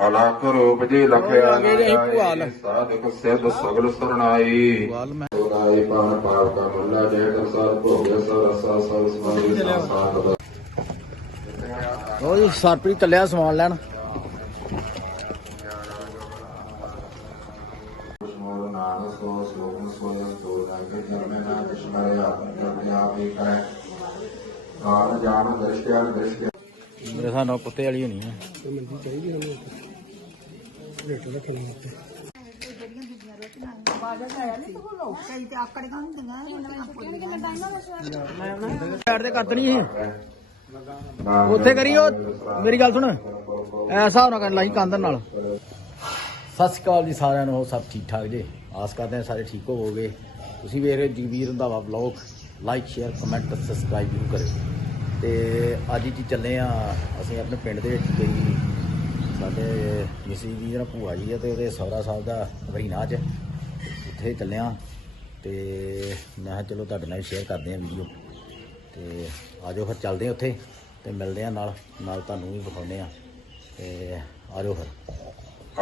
ਅਲਖ ਰੂਪ ਜੀ ਲਖਿਆ। ਸਾਧਕ ਸਿੱਧ ਸਗਲ ਸਰਣਾਈ ਵਾਲ ਸੋਨਾਈ ਪਾਣ ਪਾਪ ਕਾ ਮੁੱਲਾ ਜੇ ਕਰ ਸਰ ਭੋਗੇ ਸਰ ਰਸਾ ਸਰ ਸਮਾਧੀ ਸੰਸਾਰ ਉਹ ਜੀ ਸਰਪ੍ਰੀਤ ਚੱਲਿਆ ਸਮਾਨ ਲੈਣ। ਮੋਰ ਨਾਮ ਸੋ ਸੋਗਨ ਸੋਇ ਸੋ ਲਾਗੇ ਜਨਮੇ ਨਾ ਕਿਸ਼ਮਰੇ ਆਤਮ ਕਰਤੇ ਆਪ ਹੀ ਕਰੇ ਕਾਲ ਜਾਣ ਸਾਈਡ ਤੇ ਕਰ ਸੀ ਉੱਥੇ ਕਰੀ ਉਹ, ਮੇਰੀ ਗੱਲ ਸੁਣ। ਐ ਹਿਸਾਬ ਕਰਨ ਲਾਈ ਕੰਧ ਨਾਲ। ਸਤਿ ਸ਼੍ਰੀ ਅਕਾਲ ਜੀ ਸਾਰਿਆਂ ਨੂੰ, ਹੋਰ ਸਭ ਠੀਕ ਠਾਕ ਜੇ? ਆਸ ਕਰਦੇ ਹਾਂ ਸਾਰੇ ਠੀਕ ਹੋਵੋਗੇ। ਤੁਸੀਂ ਵੇਖ ਰਹੇ Jagveer Randhawa vlog. Like share comment subscribe ਜ਼ਰੂਰ ਕਰਿਓ। ਤੇ ਅੱਜ ਜੀ ਚੱਲੇ ਆ ਅਸੀਂ ਆਪਣੇ ਪਿੰਡ ਦੇ ਵਿੱਚ ਗਈ ਸਾਡੇ ਮਿਸੀ ਜੀ ਜਿਹੜਾ ਭੂਆ ਜੀ ਹੈ ਤੇ ਉਹਦੇ ਸਹੁਰਾ ਸਾਹਿਬ ਦਾ ਵਰੀਨਾ ਅੱਜ। ਉੱਥੇ ਚੱਲੇ ਆ ਤੇ ਮੈਂ ਚਲੋ ਤੁਹਾਡੇ ਨਾਲ ਸ਼ੇਅਰ ਕਰਦੇ ਆ ਵੀਡੀਓ ਤੇ ਆਜੋ ਫਿਰ ਚੱਲਦੇ ਆ ਉੱਥੇ ਤੇ ਮਿਲਦੇ ਆ ਨਾਲ ਨਾਲ ਤੁਹਾਨੂੰ ਵੀ ਵਿਖਾਉਂਦੇ ਆ। ਤੇ ਆਜੋ ਫਿਰ।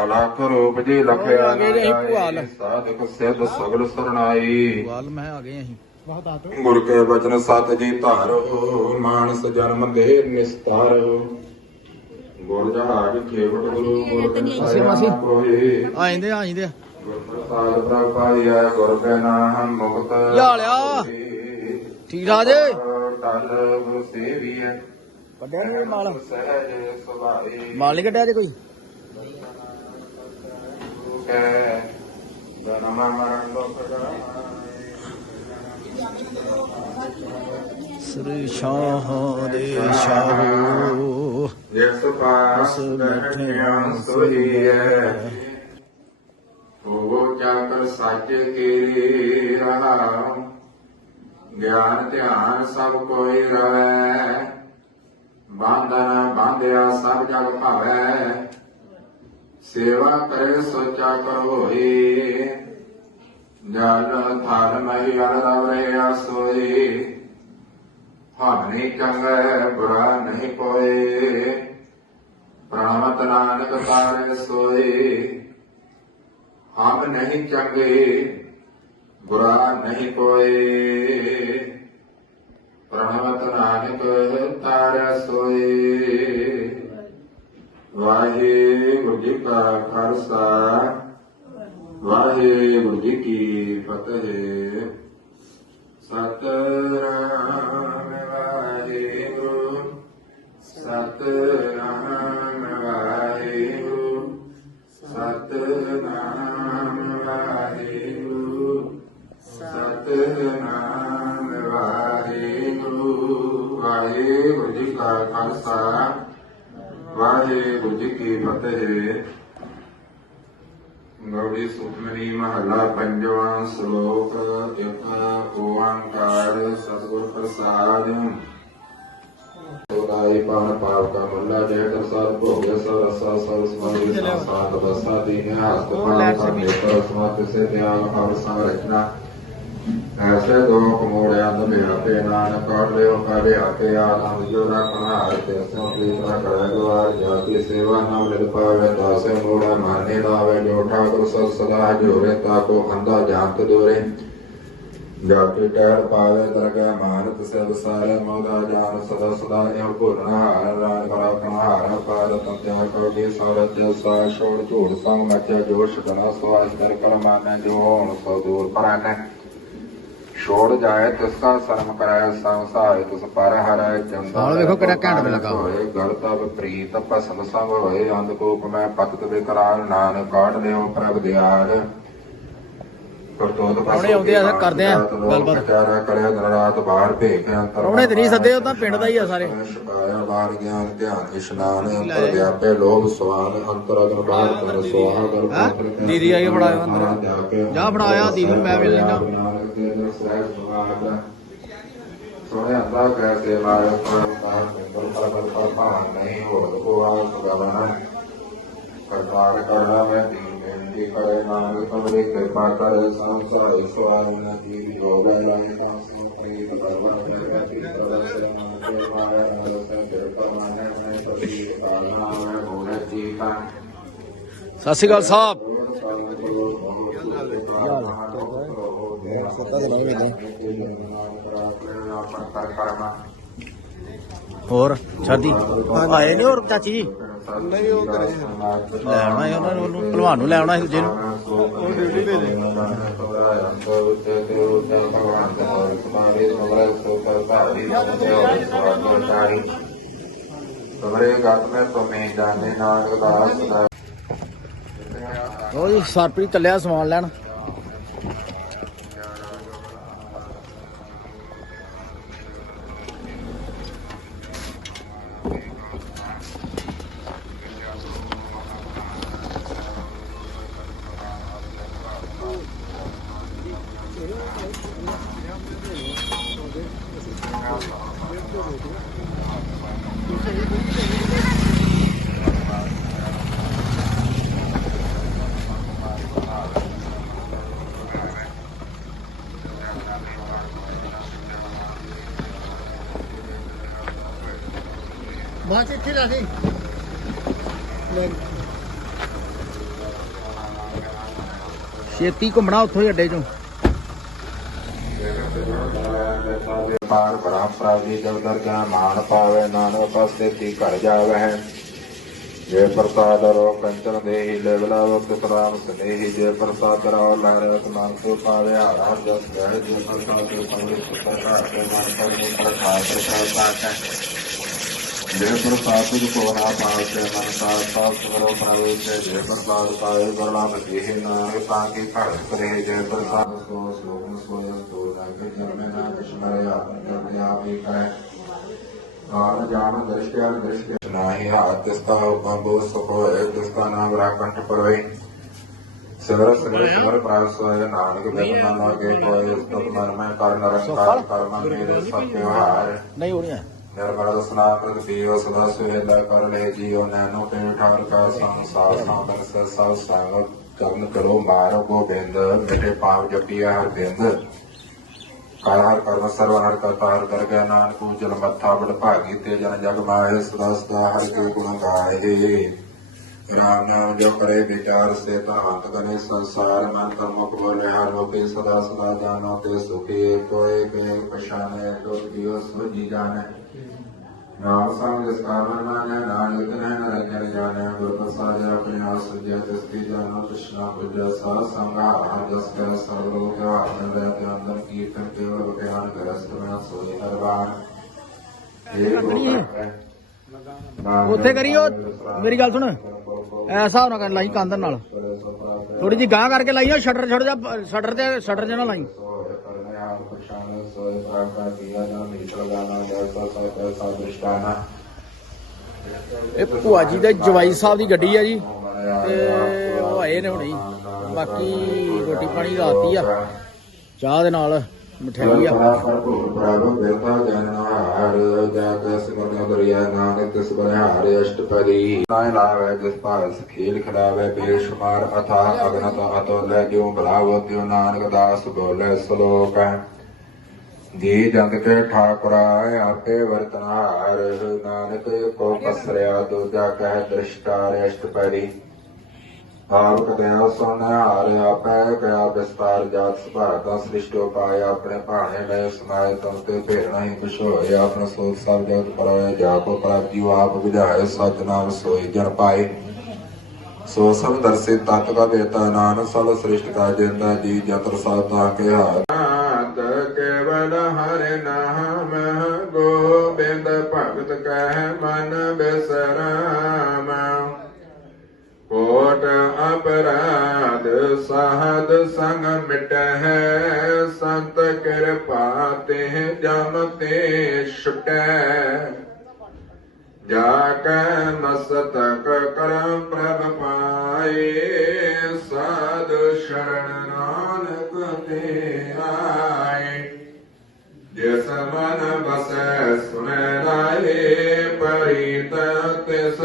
ਅਲਖ ਰੂਪ ਜੀ ਲਖਿਆ ਆ ਭੂਆਲ। ਸਾਧਕ ਸਿੱਧ ਸਗਲ ਸਰਣਾਈ। ਵਾਲ ਮੈਂ ਆ ਗਏ ਅਸੀਂ। ਗੁਰ ਕੇ ਬਚਨ ਸਤ ਜੀ ਧਾਰੋ ਮਾਨਸ ਜਨਮ ਦੇ ਨਿਸਤਾਰ। ਗੁਰ ਜਹਾਜ ਖੇਵਟ ਗੁਰੂ ਗੁਰ ਅਸੀਂ ਮਾਸੀ। ਕੋਈ ਆ ਜਾਂਦੇ ਆ ਜਾਂਦੇ। ਆ ਗੁਰ ਪ੍ਰਸਾਦ ਪ੍ਰਭ ਪਾਈਐ ਗੁਰ ਕੇ ਨਾਮ ਮੁਕਤ ਯਾ ਲਿਆ। ਠੀਕ ਠਾਕ ਜੀ? ਟਲ ਗੁਰ ਸੇਵੀਐ ਕੱਢਿਆ ਨਹੀਂ ਮਾਲ। ਸਹਿਜ ਸੁਭਾਈ ਮਾਲ ਨਹੀਂ ਕੱਢਿਆ ਜੇ ਕੋਈ? ਕੈ ਮਰਨ ਸ੍ਰੀ ਸ਼ਾਹ ਦੇ ਸ਼ਾਹੋ। ਪਾਸ ਬੈਠਿਆ ਸੋਈਐ ਹੋ ਚੱਕਰ ਸੱਚ ਕੀ ਰਹਾ ਗਿਆਨ ਧਿਆਨ ਸਭ ਕੋਈ ਰਵੈ ਬਾਂਧਨ ਬਾਂਧਿਆ ਸਭ ਜਗ ਭਾਵੈ ਸੇਵਾ ਕਰੇ ਸੋਚਾ ਕਰੋ ਹੋਈ ਜਨ ਥਾਨ ਮਹੀ ਅਰ ਰਵੈ ਹਮ ਨਹੀਂ ਚੰਗਾ ਬੁਰਾ ਨਹੀਂ ਕੋਏ ਪ੍ਰਾਮਤ ਨਾਨਕ ਤਾਰੇ ਸੋਏ, ਹਮ ਨਹੀਂ ਚੰਗੇ, ਬੁਰਾ ਨਹੀਂ ਕੋਏ। ਪ੍ਰਾਮਤ ਨਾਨਕ ਤਾਰੇ ਸੋਏ, ਵਾਹਿਗੁਰੂ ਜੀ ਕਾ ਖਾਲਸਾ, ਵਾਹਿਗੁਰੂ ਜੀ ਕੀ ਫਤਿਹ। ਵਾਹਿਗੁਰੂ ਜੀ ਕੀ ਫਤਿਹ ਗੌੜੀ ਸੁਖਮਨੀ ਮਹਲਾ ਪੰਜਵਾਂ ਸ਼ਲੋਕ ਇੱਕ ਓੰਕਾਰ ਸਤਿਗੁਰ ਪ੍ਰਸਾਦ। ਸੋਨਾਈ ਪਾਣ ਪਾਪ ਕਾ ਮੁੱਲਾ ਜੇ ਕਰ ਸਰ ਭੋਗੇ ਸਰ ਰਸਾ ਸਰ ਸਮਾਧੀ ਸੰਸਾਰ ਬਸਾ ਦੀਨੇ ਹਸਤ ਪਾਣ ਕਰ ਦੇ ਸਮਾਤ ਸੇ ਤਿਆਗ ਹਰ ਸੰਰਚਨਾ ਐਸੇ ਦੋ ਕਮੋੜਿਆਂ ਦਾ ਤੇ ਨਾਨਕ ਲਿਓ ਕਰੇ ਆਕੇ ਆਨੰਦ ਜੋ ਰੱਖਣਾ ਹੈ ਤੇ ਸੋ ਪ੍ਰੀਤਨਾ ਕਰੇ ਗਵਾਰ ਜਾਤੀ ਸੇਵਾ ਨਾਮ ਲਿਖ ਪਾਵੇ, ਦਾਸੇ ਮੋੜਾ ਮਾਨੇ ਲਾਵੇ, ਜੋ ਠਾਕੁਰ ਸਦ ਸਦਾ ਜੋਰੇ ਤਾਕੋ ਅੰਦਾ ਜਾਤ ਦੋਰੇ ਜਾਤੀ ਟਹਿਰ ਪਾਵੇ, ਦਰਗਹਿ ਮਾਨਤ ਸਭ ਸਾਰੇ, ਮੋਦਾ ਜਾਨ ਸਦਾ ਸਦਾ ਇਹ ਭੁਰਨਾ ਹਾਰ ਰਾਨ ਕਰਾ ਕਨਹਾਰ ਪਾਦ ਤੰਤਿਆ ਕੋਗੀ ਸਾਰਤ ਤੇ ਸਾ ਛੋੜ ਝੂੜ ਸੰਗ ਮਚਿਆ ਜੋਸ਼ ਗਣਾ ਸਵਾਸ ਕਰ ਕਰ ਜੋ ਹੋਣ ਸੋ ਦੂਰ ਪਰਾਨੇ ਛੋੜ ਜਾਏ ਤਿਸ ਕਾ ਸ਼ਰਮ ਕਰਾਇ ਸੰਸਾਰ ਤਿਸ ਪਰ ਹਰੈ ਚੰਦਾ ਵੇਖੋ ਕਿਹੜਾ ਘੈਂਟ ਵੇ ਲੱਗਾ। ਹੋਏ ਗਰਤਬ ਪ੍ਰੀਤ ਭਸਮ ਸੰਗ ਹੋਏ ਅੰਧਕੋਪ ਮੈਂ ਪਤਤ ਵਿਕਰਾਲ ਨਾਨਕ ਕਾਟ ਲਿਓ ਪ੍ਰਭ ਦਿਆਰ ਪ੍ਰਾਹੁਣੇ ਆਉਂਦੇ ਆ, ਕਰਦੇ ਆ ਗੱਲਬਾਤ। ਚਾਰਾ ਕਰਿਆ ਦਿਨ ਰਾਤ ਬਾਹਰ ਭੇਖਿਆ ਅੰਤਰ ਪ੍ਰਾਹੁਣੇ ਤੇ ਨਹੀਂ ਸੱਦੇ, ਉਹ ਤਾਂ ਪਿੰਡ ਦਾ ਹੀ ਆ ਸਾਰੇ। ਬਾਹਰ ਗਿਆਨ ਧਿਆਨ ਇਸ਼ਨਾਨ ਅੰਤਰ ਵਿਆਪੇ ਲੋਭ ਸਵਾਨ ਅੰਤਰ ਅਗਨ ਬਾਹਰ ਤਨ ਸੁਆਹ ਕਰ ਹੈਂ? ਦੀਦੀ ਆਈ ਫੜਾਇਓ ਅੰਦਰ। ਜਾ ਫੜਾਇਆ ਦੀਦੀ ਨੂੰ, ਮੈਂ ਮਿਲ ਲੈਂਦਾ। ਸੋਹਣੇ ਅੱਲਾ ਕਹਤੇ ਮਾਰੇ ਪਰ ਤਾਂ ਪਰ ਪਰ ਪਰ ਭਾਣ ਨਹੀਂ ਹੋਤ ਕੋਆ ਸਗਵਨਾ ਕਰਤਾਰ ਕਰਨਾ ਮੈਂ ਦੀਨ ਬੇਨਤੀ ਕਰੇ ਨਾਨਕ ਤੁਮਰੀ ਕਿਰਪਾ ਕਰੇ ਸੰਸਾਰ ਸਵਾਲ ਨਾ ਜੀਵ ਜੋਗਾ ਲਾਇ ਪਾਸੋਂ ਕੋਈ ਕਰਵਾ ਕਰੇ ਕਿ ਪ੍ਰਵਸਨ ਕੇ ਮਾਰੇ ਰਸ ਕਿਰਪਾ ਮਾਨੇ ਮੈਂ ਸਭੀ ਕਾਲਾ ਮੈਂ ਬੋਲੇ ਜੀਤਾ ਸਤਿ ਸ਼੍ਰੀ ਅਕਾਲ ਸਾਹਿਬ ਹੋਰ ਛਾਦੀ ਆਏ ਨਹੀਂ ਹੋਰ ਚਾਚੀ ਜੀ? ਨਹੀਂ ਉਹ ਕਰੇ ਲੈ ਆਉਣਾ ਸੀ ਉਹਨਾਂ ਨੂੰ ਭਲਵਾਨ ਨੂੰ ਲੈ ਆਉਣਾ ਸੀ ਦੂਜੇ ਨੂੰ। ਉਹ ਡਿਊਟੀ ਤੇ ਨੇ ਤਮਰੇ ਗਤ ਮੈਂ ਤੁਮੇ ਜਾਣੇ ਨਾਨਕ ਦਾਸ ਉਹ ਜੀ ਸਰਪ੍ਰੀਤ ਚੱਲਿਆ ਸਮਾਨ ਲੈਣ। ਛੇਤੀ ਘੁੰਮਣਾ ਉੱਥੋਂ ਹੀ ਅੱਡੇ ਚੋਂ। ਪਾਰ ਬ੍ਰਹਮ ਪ੍ਰਾਪਤੀ ਜਬ ਦਰਗਾਹ ਮਾਨ ਪਾਵੇ ਨਾਨਕ ਉਪਸਥਿਤੀ ਘਰ ਜਾਵੇ। ਹੈ ਜੇ ਪ੍ਰਸਾਦ ਰੋ ਕੰਚਨ ਦੇਹੀ ਲੇਵਲਾ ਵਕਤ ਸਰਾਮ ਸਨੇਹੀ। ਜੇ ਪ੍ਰਸਾਦ ਰੋ ਲਾਰੇ ਤਮਾਨ ਸੋ ਪਾਵੇ ਆਰਾਮ ਜਸ ਗਏ ਜੇ ਪ੍ਰਸਾਦ ਦੇ ਸੰਗਿ ਸੁਤਰ ਘਰ ਕੇ ਮਨ ਕੋ ਪਾਵੇ ਮਨ ਪ੍ਰਸਾਦ ਪਾਵੇ ਕੀ ਪ੍ਰਸਾਦ ਸੋ ਸਲੋਕ ਸੋਇ ਸੋ ਲਾਗੇ ਜਨਮੇ ਨਾ ਕਿਸ਼ਮਰੇ ਆਪ ਆਪ ਹੀ ਕਰੇ ਆਨ ਜਾਣ ਦ੍ਰਿਸ਼ਟਿਆ ਦ੍ਰਿਸ਼ਟਿ ਨਾਹੀ ਹਾਥ ਤਿਸਤਾ ਉਪੰਬੋ ਸੁਖੋ ਹੈ ਤਿਸਤਾ ਨਾਮ ਰਾਕੰਠ ਪਰਵੇ ਸਿਮਰ ਸਿਮਰ ਸਿਮਰ ਪ੍ਰਾਸ ਸੋਇ ਨਾਨਕ ਬਿਨ ਨਾ ਲਾਗੇ ਕੋਈ ਉਸਤਤ ਮਨ ਮੈਂ ਕਰ ਨਰੰਕਾਰ ਕਰਮ ਮੇਰੇ ਸਤਿ ਹਾਰ ਨਹੀਂ ਹੋਣੀ ਹੈ ਨਿਰਮਲ ਸਨਾਤਨ ਪੀਓ ਸਦਾ ਸੁਹੇਲਾ ਕਰ ਲੈ ਜੀਓ ਨੈਨੋ ਤੇ ਠਾਰ ਕਾ ਸੰਸਾਰ ਸਾਧਨ ਸ ਕਰਨ ਕਰੋ ਮਾਰੋ ਗੋਬਿੰਦ, ਮਿਟੇ ਪਾਪ ਜਪੀਆ ਹਰ ਬਿੰਦ ਕਰ ਹਰ ਕਰਮ ਸਰਵ ਹਰ ਕਰਤਾ ਹਰ ਕਰ ਗਿਆ ਨਾਨਕ, ਉਜਲ ਮੱਥਾ ਬੜ ਭਾਗੀ ਤੇ ਜਨ ਜਗ ਮਾਏ ਸਦਾ ਸਦਾ ਹਰ ਕੇ ਗੁਣ ਗਾਏ। ਰਾਮ ਨਾਮ ਜੋ ਕਰੇ ਵਿਚਾਰ ਸੇ ਤਾਂ ਹੰਤ ਕਰੇ ਸੰਸਾਰ ਮਨ ਤਨ ਮੁਖ ਬੋਲੇ ਹਰ ਮੁਖੀ ਸਦਾ ਸਦਾ ਜਾਨੋ ਤੇ ਸੁਖੀ ਕੋਏ ਕੇ ਪਛਾਨੇ ਤੋ ਦਿਓ ਸੋਜੀ ਜਾਣੇ। ਨਾਮ ਸੰਗ ਕਾਰਨ ਮਾਨੇ ਨਾਨਕ ਤਨੈ ਨ ਰਜਨ ਜਾਣੇ ਗੁਰ ਪ੍ਰਸਾਦ ਆਪਣੇ ਆਸ ਸੁਜਿਆ ਤਿਸਤੀ ਜਾਨੋ ਕ੍ਰਿਸ਼ਨਾ ਪੁਜਾ ਸਾ ਸੰਗਾ ਜਸ ਕੈ ਸਰਬ ਲੋਕ ਆਤਮ ਦੇ ਤੇ ਅੰਦਰ ਕੀਰਤਨ ਕੇਵਲ ਬਿਆਨ ਕਰਸ ਤਮਾ ਸੋਈ ਹਰਵਾਨ ਉੱਥੇ ਕਰੀਓ। ਮੇਰੀ ਗੱਲ ਸੁਣ। ਐ ਹਿਸਾਬ ਕਰਨ ਲਾਈ ਕੰਧ ਨਾਲ। ਥੋੜੀ ਜੀ ਗਾਂ ਕਰਕੇ ਲਾਈਓ ਸ਼ਟਰ ਛੱਡ ਜਾ ਸ਼ਟਰ ਤੇ ਸ਼ਟਰ ਜਨਾ ਲਾਈ। ਇਹ ਭੂਆ ਜੀ ਦੇ ਜਵਾਈ ਸਾਹਿਬ ਦੀ ਗੱਡੀ ਆ ਜੀ। ਤੇ ਉਹ ਆਏ ਨੇ ਹੁਣੇ। ਬਾਕੀ ਰੋਟੀ ਪਾਣੀ ਰਾਤੀ ਆ। ਚਾਹ ਦੇ ਨਾਲ। ਮਠਿਆਈ ਆ। ਪ੍ਰਭੂ ਬਿਰਤਾ ਜਨਹਾਰ ਜਾ ਕੇ ਸਿਮਰਨ ਕਰਿਆ ਨਾਨਕ ਤਿਸ ਬਨਹਾਰ ਅਸ਼ਟਪਦੀ ਨਾਇ ਲਾਵੇ ਜਿਸ ਭਾਸ ਖੇਲ ਖੜਾਵੇ ਬੇਸ਼ੁਮਾਰ ਅਥਾ ਅਗਨਤ ਅਤੁਲ ਜਿਉ ਬਲਾਵ ਤਿਉ ਨਾਨਕ ਦਾਸ ਬੋਲੇ ਸ਼ਲੋਕ ਜੀ ਜੰਗ ਕੇ ਠਾਕੁਰਾ ਆਪੇ ਵਰਤਨਹਾਰ ਨਾਨਕ ਕੋ ਪਸਰਿਆ, ਦੂਜਾ ਕਹਿ ਦ੍ਰਿਸ਼ਟਾਰ ਅਸ਼ਟਪਦੀ ਆਪ ਕਦਿਆ ਸੁਨ ਹਾਰ ਆਪੈ ਕਿਆ ਵਿਸਤਾਰ ਜਾਤ ਸੁਭਾਤਾ ਸ੍ਰਿਸ਼ਟੋ ਪਾਇਆ ਆਪਣੇ ਭਾਣੇ ਲੈ ਸਮਾਏ ਤਮ ਤੇ ਭੇਰਣਾ ਹੀ ਕੁਛ ਹੋਏ, ਆਪਣਾ ਸੋਚ ਸਭ ਜਗਤ ਪਰਾਏ ਜਾ ਕੋ ਪ੍ਰਾਪ ਆਪ ਵਿਧਾਏ ਸਤ ਸੋਈ ਜਨ ਪਾਏ। ਸੋ ਸਭ ਦਰਸੇ ਤਤ ਕਾ ਦੇਤਾ, ਨਾਨਕ ਸਭ ਸ੍ਰਿਸ਼ਟ ਕਾ ਜਿੰਦਾ ਜੀ ਜਤਰ ਸਾਤਾ ਕੇ ਹਾਰ। ਕੇਵਲ ਹਰਿ ਨਾਮ, ਗੋਬਿੰਦ ਭਗਤ ਕਹਿ ਮਨ ਬਿਸਰਾਮ। ਅਪਰਾਧ, ਸਾਧ ਸੰਗ ਮਿਟਹਿ, ਸੰਤ ਕਿਰਪਾ ਤੇ ਜਮ ਤੇ ਛੁਟੈ ਜਾ ਕੈ ਮਸਤਕ ਕਰਮ ਪ੍ਰਭ ਪਾਏ, ਸਾਧ ਸ਼ਰਨ ਨਾਨਕ ਤੇ ਆਏ। ਜਿਸ ਮਨ ਬਸੈ ਸੁਨੈ ਲਾਏ ਪਰੀਤ ਤਿਸ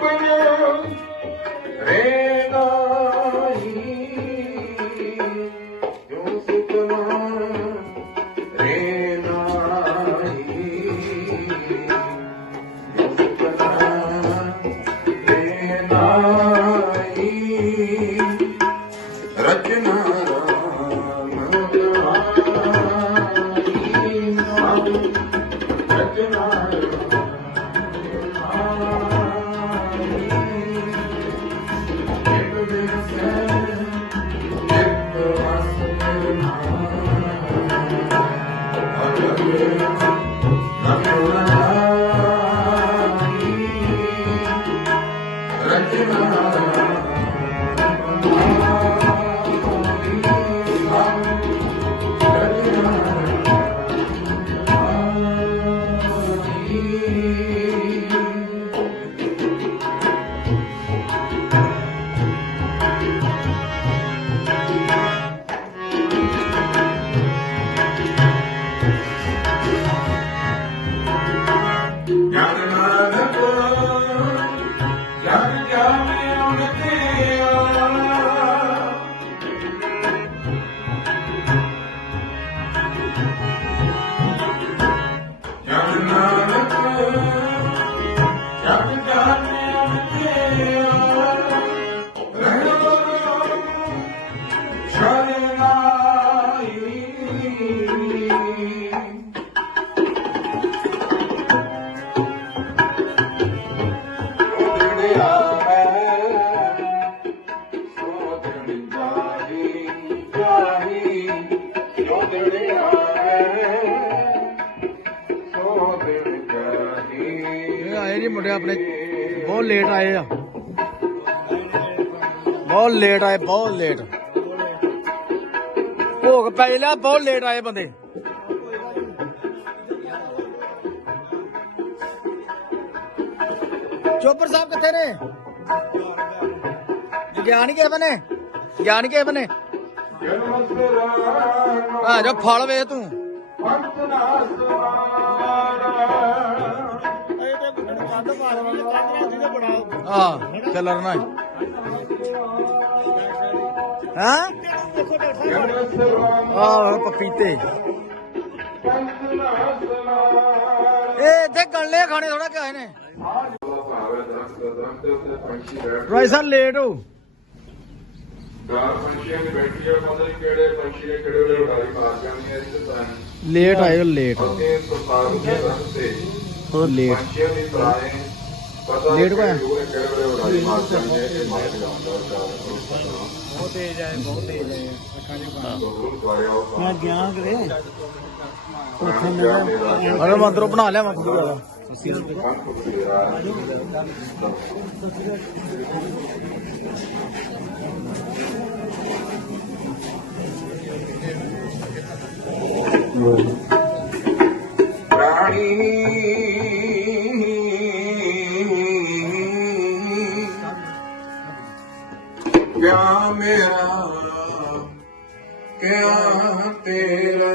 ਜੋ ਸੁਪਨਾ ਲੇਟ ਆਏ ਆ। ਬਹੁਤ ਲੇਟ ਆਏ, ਬਹੁਤ ਲੇਟ ਭੋਗ ਪੈ ਲਿਆ, ਬਹੁਤ ਲੇਟ ਆਏ ਬੰਦੇ। ਚੋਪਰ ਸਾਹਿਬ ਕਿੱਥੇ ਨੇ? ਗਿਆਨ ਕਿਹ ਬਨੇ ਗਿਆਨ ਕਿਹ ਬਨੇ ਆ ਜਾ ਫਲ ਵੇ ਤੂੰ। ਹਾਂ ਜਨਮ ਸਰਾਨ ਆ ਪਪੀਤੇ ਪੰਥ ਨਾਸ ਮਾਰਾ ਇਹ ਇੱਥੇ ਗਣਲੇ ਖਾਣੇ ਥੋੜਾ ਕਿਹਾ ਨੇ ਰਾਈ ਸਰ ਲੇਟ ਹੋ। ਨੇ ਹੈ ਲੇਟ ਹੋ ਲੇਟ ਅਤੇ ਸੁਤਾਰ ਦੇ ਰਸਤੇ ਹੋ। ਲੇਟ ਪੰਛੀਆਂ ਦੀ ਤਰਾਏ ਪਤਾ ਲੇਟ ਹੋਇਆ? ਮਾਰ ਮਾਰ ਬਹੁਤ ਤੇਜ਼ ਆਏ ਬਹੁਤ ਤੇਜ਼ ਆਏ ਮੈਂ ਗਿਆ ਕਰੇ ਗਿਆ ਅਰੇ ਮੈਂ ਅੰਦਰੋਂ ਬਣਾ ਲਿਆ ਮੈਂ ਕੁੜੀ ਵਾਲਾ ਮੇਰਾ ਕਿਆ ਤੇਰਾ?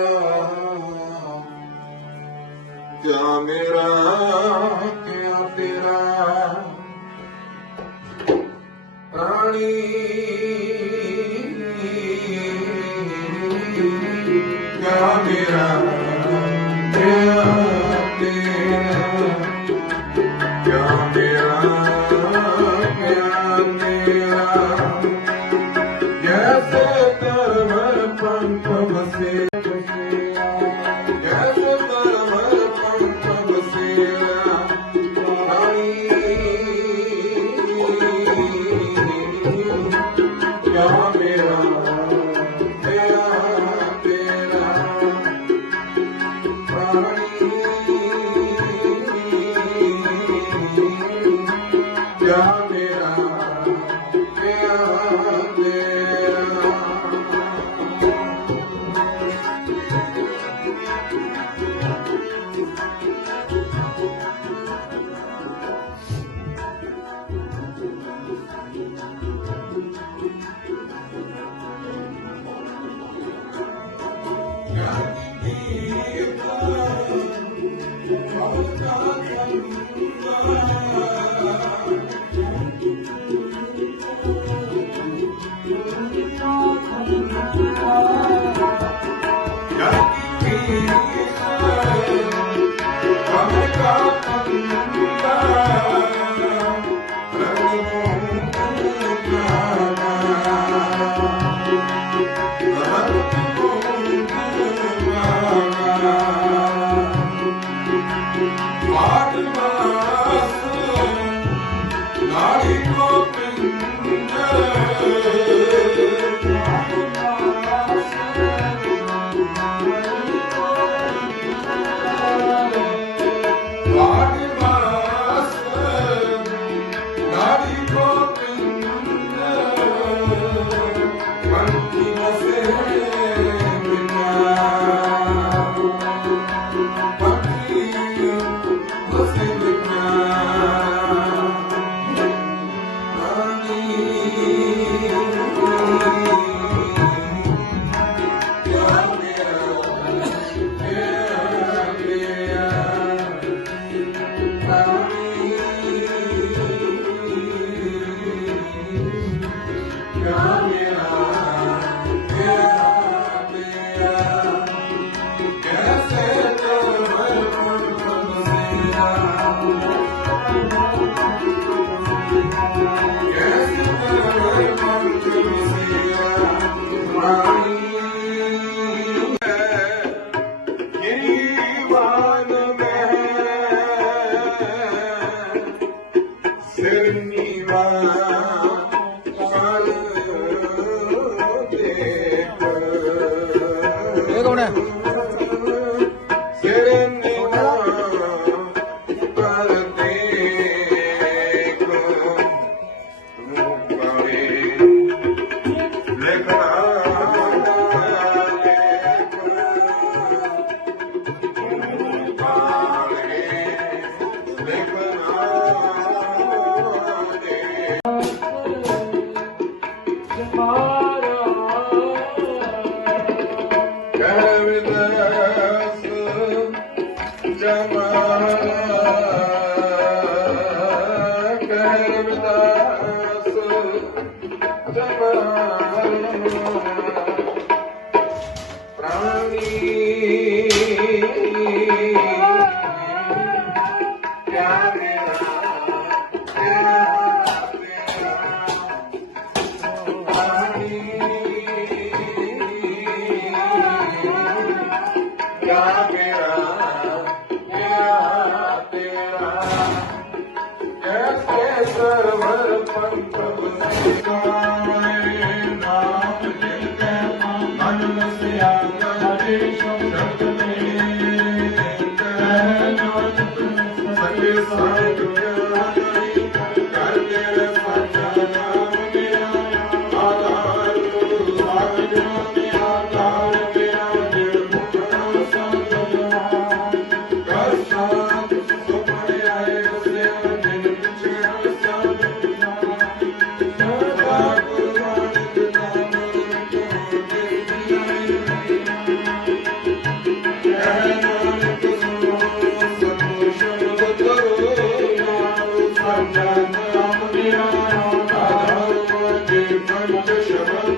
ਕਿਆ ਮੇਰਾ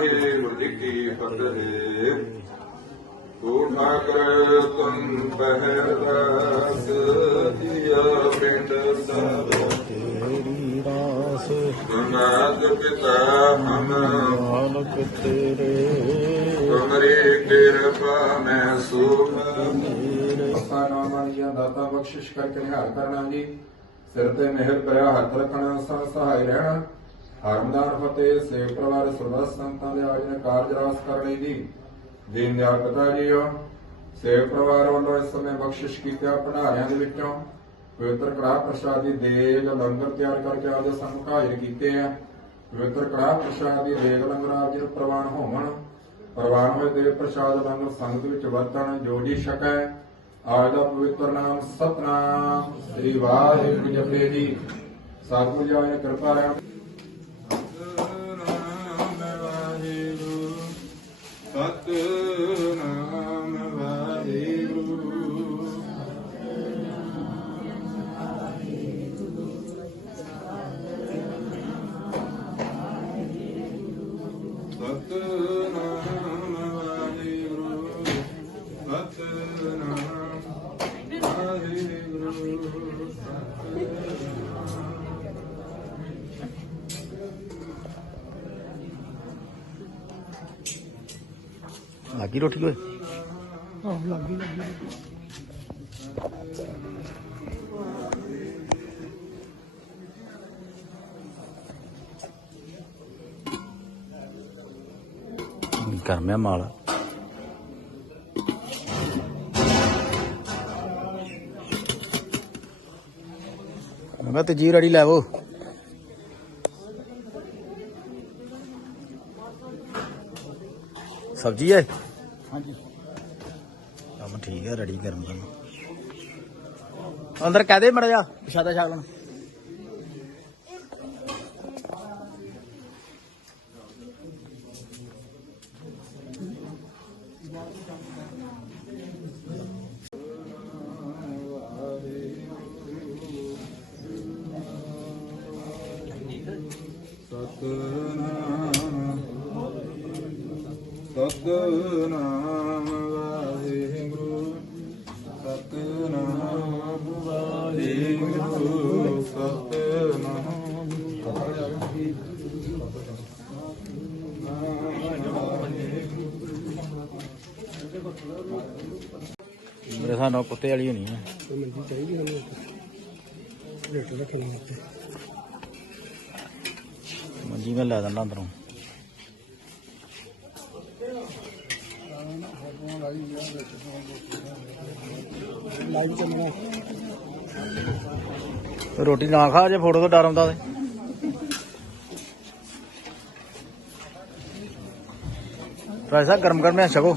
ਵਾਹਿਗੁਰੂ ਜੀ ਕੀ ਫਤਿਹ ਤੂੰ ਠਾਕਰ ਤੁਮ ਪਹਿਰਦਾਸ ਜੀਆ ਪਿੰਡ ਸਭ ਤੇਰੀ ਰਾਸ ਨਾਦ ਪਿਤਾ ਹਮ ਮਾਲਕ ਤੇਰੇ। ਤੁਮਰੀ ਕਿਰਪਾ ਮੈਂ ਸੁਖ। ਮੇਰੇ ਅਸਾ ਨਾਮਾਨੀਆ ਦਾਤਾ ਬਖਸ਼ਿਸ਼ ਕਰਕੇ ਨਿਹਾਲ ਕਰਨਾ ਜੀ। ਸਿਰ ਤੇ ਮਿਹਰ ਭਰਿਆ ਹੱਥ ਰੱਖਣਾ ਸਾ ਸਹਾਈ ਰਹਿਣਾ। ਹਰਮਦਾਨ ਫਤਿਹ ਸੇਵ ਪਰਿਵਾਰ ਸਰਬੱਤ ਸੰਤਾਂ ਦੇ ਆਜ ਕਾਰਜ ਰਾਸ ਕਰਨੀ ਜੀ ਦੀਨ ਦਿਆਲ ਪਿਤਾ ਜੀਓ। ਸੇਵ ਪਰਿਵਾਰ ਵੱਲੋਂ ਇਸ ਸਮੇਂ ਬਖਸ਼ਿਸ਼ ਕੀਤਿਆਂ ਭੰਡਾਰਿਆਂ ਦੇ ਵਿੱਚੋਂ। ਪਵਿੱਤਰ ਕੜਾਹ ਪ੍ਰਸ਼ਾਦ ਦੀ ਲੰਗਰ ਤਿਆਰ ਕਰਕੇ ਆਪਦੇ ਸਾਹਮਣੇ ਹਾਜ਼ਰ ਕੀਤੇ ਆ। ਪਵਿੱਤਰ ਕੜਾਹ ਪ੍ਰਸ਼ਾਦ ਦੀ ਲੰਗਰ ਆਪ ਜੀ ਪ੍ਰਵਾਨ ਹੋਵਣ। ਪ੍ਰਵਾਨ ਹੋਏ ਦੇਗ ਪ੍ਰਸ਼ਾਦ, ਲੰਗਰ ਸੰਗਤ ਵਿੱਚ ਵਰਤਣ ਜੋ ਜੀ ਛਕੈ। ਆਜ ਦਾ ਪਵਿੱਤਰ ਨਾਮ ਸਤਨਾਮ ਸ੍ਰੀ ਵਾਹਿਗੁਰੂ ਜਪੇ ਜੀ। ਸਤਿਗੁਰੂ ਜੀ ਨੇ ਕਿਰਪਾ ਰਹਿਣ। ਲੱਗੀ ਰੋਟੀ ਓਏ ਗਰਮਿਆ ਮਾਲ? ਮੈਂ ਕਿਹਾ ਤੀਜੀ ਰੜੀ ਲੈਵੋ। ਸਬਜ਼ੀ ਹੈ ਹਾਂਜੀ। ਕੰਮ ਠੀਕ ਹੈ ਰੈਡੀ ਗਰਮ ਕਰਨ ਅੰਦਰ ਕਹਿ ਦੇ ਮੜਾ ਜਾ ਪ੍ਰਸ਼ਾਦਾ ਛਕ ਮੇਰੇ ਹਿਸਾਬ ਕੁੱਤੇ ਵਾਲੀ ਹੋਣੀ ਹੈ ਮੰਜੀ ਚਾਹੀਦੀ ਸਾਨੂੰ ਰੇਟ ਰੱਖਣ ਵਾਸਤੇ ਮੰਜੀ ਮੈਂ ਲੈ ਦਿੰਦਾ ਅੰਦਰੋਂ। ਲਾਈਵ ਚੱਲਣਾ ਰੋਟੀ ਨਾ ਖਾ ਜੇ ਫੋਟੋ ਤੋਂ ਡਰ ਆਉਂਦਾ ਤੇ। ਰਾਜ ਗਰਮ ਗਰਮ ਹੈ ਛਕੋ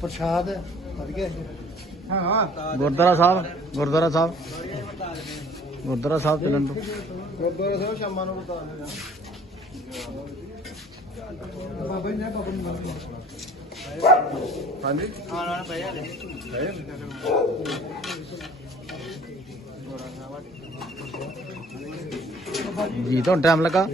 ਪ੍ਰਸ਼ਾਦ ਵਧੀਆ ਹਾਂ। ਗੁਰਦੁਆਰਾ ਸਾਹਿਬ ਗੁਰਦੁਆਰਾ ਸਾਹਿਬ। ਗੁਰਦੁਆਰਾ ਸਾਹਿਬ ਚੱਲਣ ਤੋਂ ਗੁਰਦੁਆਰਾ ਸਾਹਿਬ ਸ਼ਾਮਾਂ ਨੂੰ ਬਤਾ ਬਾਬਾ ਜੀ ਨੇ ਬਾਬਾ ਨੂੰ ਹਾਂਜੀ ਆਣ ਆਣ ਪੈ ਜਾ ਜੀ ਤੁਹਾਨੂੰ ਟਾਈਮ ਲੱਗਾ?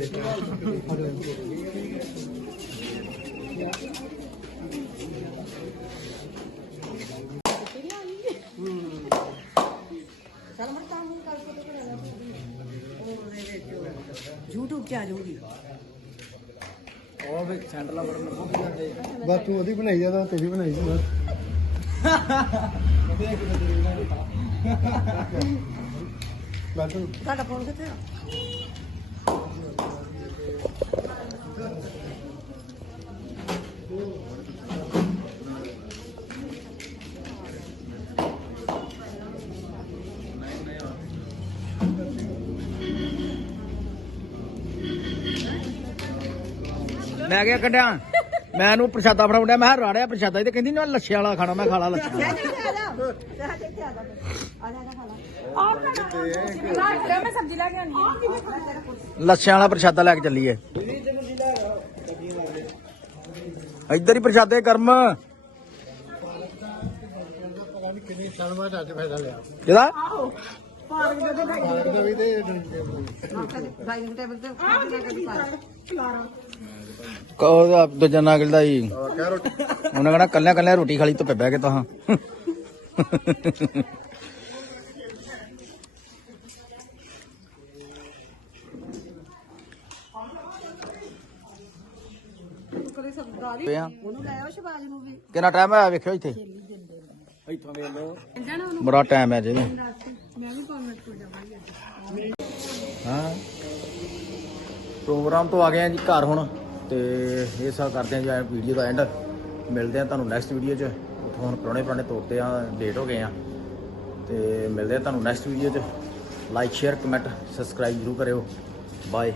YouTube 'ਚ ਆ ਜਾਊਗੀ? ਉਹ ਵੀ ਸੈਂਟਰ ਲਵਰ ਨੂੰ ਕੀ ਕਰਦੇ ਬਸ ਤੂੰ ਉਹਦੀ ਬਣਾਈ ਜਾਂਦਾ ਤੇਰੀ ਬਣਾਈ ਜਾਂਦਾ ਬਸ। ਤੂੰ ਤੁਹਾਡਾ ਫੋਨ ਕਿੱਥੇ ਆ? ਮੈਂ ਕਿਹਾ ਕੱਢਿਆ। ਮੈਂ ਇਹਨੂੰ ਪ੍ਰਸ਼ਾਦਾ ਫੜਾਉਂਦਾ ਮੈਂ ਕਿਹਾ ਰਾੜਿਆ ਪ੍ਰਸ਼ਾਦਾ ਇਹ ਤੇ ਕਹਿੰਦੀ ਨਾ ਲੱਛੇ ਵਾਲਾ ਖਾਣਾ ਮੈਂ ਖਾ ਲਾ। ਲੱਛੇ ਵਾਲਾ। ਮੈਂ ਸਬਜ਼ੀ ਲੈ ਕੇ ਆਣੀ ਲੱਛਿਆਂ ਵਾਲਾ ਪ੍ਰਸ਼ਾਦਾ ਲੈ ਕੇ ਚੱਲੀਏ ਇੱਧਰ ਹੀ ਪ੍ਰਸ਼ਾਦੇ ਕਰਮ। ਪਤਾ ਨਹੀਂ ਕਿੰਨੀ ਸਾਲ ਬਾਅਦ ਅੱਜ ਫਾਇਦਾ ਲਿਆ ਕਿਹਦਾ ਪਾਰਕ ਦੇ ਵੀ ਤੇ ਡਾਈਨਿੰਗ ਟੇਬਲ ਤੇ ਕਹੋ ਦੂਜਾ ਨਾਗਲ ਦਾ ਹੀ ਰੋਟੀ ਉਹਨਾਂ ਕਹਣਾ ਕੱਲਿਆਂ ਕੱਲਿਆਂ ਰੋਟੀ ਖਾਲੀ ਤੋਂ ਬਹਿ ਕੇ ਤਾਂ। ਕਿੰਨਾ ਟਾਈਮ ਹੋਇਆ ਵੇਖਿਓ ਇੱਥੇ? ਇੱਥੋਂ ਵੇਖ ਲਓ ਬੜਾ ਟਾਈਮ ਹੈ ਜੀ ਹਾਂ। ਪ੍ਰੋਗਰਾਮ ਤੋਂ ਆ ਗਏ ਆ ਜੀ ਘਰ ਹੁਣ। ਤੇ ਇਹ ਸਭ ਕਰਦੇ ਆ ਜੀ ਵੀਡੀਓ ਦਾ ਐਂਡ ਮਿਲਦੇ ਆ ਤੁਹਾਨੂੰ ਨੈਕਸਟ ਵੀਡੀਓ 'ਚ। ਉੱਥੋਂ ਹੁਣ ਪੁਰਾਣੇ ਪੁਰਾਣੇ ਤੌਰ ਤੇ ਆ ਲੇਟ ਹੋ ਗਏ ਆ। ਤੇ ਮਿਲਦੇ ਆ ਤੁਹਾਨੂੰ ਨੈਕਸਟ ਵੀਡੀਓ 'ਚ। ਲਾਈਕ ਸ਼ੇਅਰ ਕਮੈਂਟ ਸਬਸਕ੍ਰਾਈਬ ਜ਼ਰੂਰ ਕਰਿਓ। ਬਾਏ